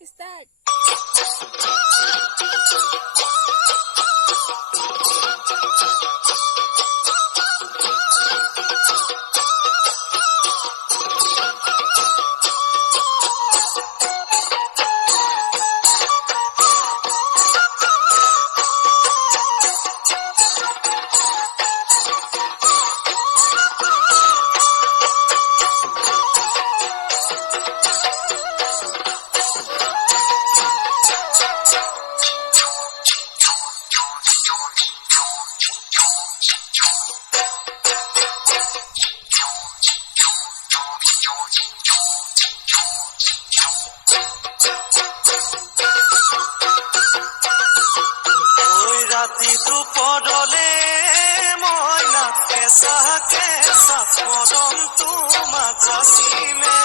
Start. ৰাতি দুপৰলে মইনা কেঁচা কেঁচা মৰমটো মাজাচিমে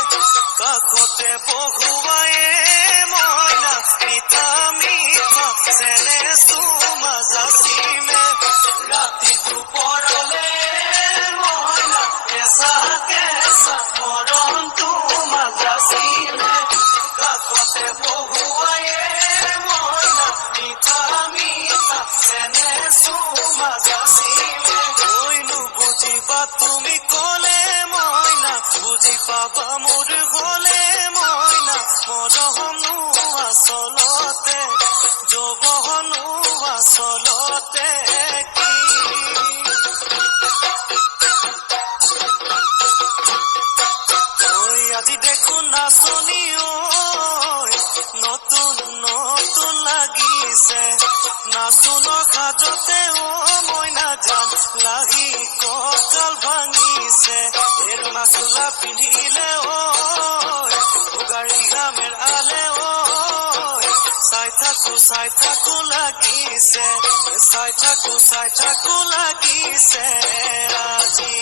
কাষতে বহুৱায়ে মইনা মিঠা মিঠা যেনে চুমাজাচিমে ৰাতি দুপৰলে মইনা কেঁচা কেঁচা মৰমটো মাজাচিমে কাষতে বহুৱায়ে মইনা মিঠা মিঠা যেনে চুমাজাচিমে কৈনো বুজিবা তুমি ক'লে মইনা বুজি পাবা মোৰ গ'লে মইনা মৰমনো আচলতে যৌৱনো আচলতে কি আজি দেখো নাচনি নতুন নতুন লাগিছে নাচনৰ সাজতে মইনা জান লাগি কঁকাল ভাঙিছে এৰুণা চোলা পিন্ধিলে উগাৰি গামেৰ আলে চাই থাকো লাগিছে চাই থাকো লাগিছে আজি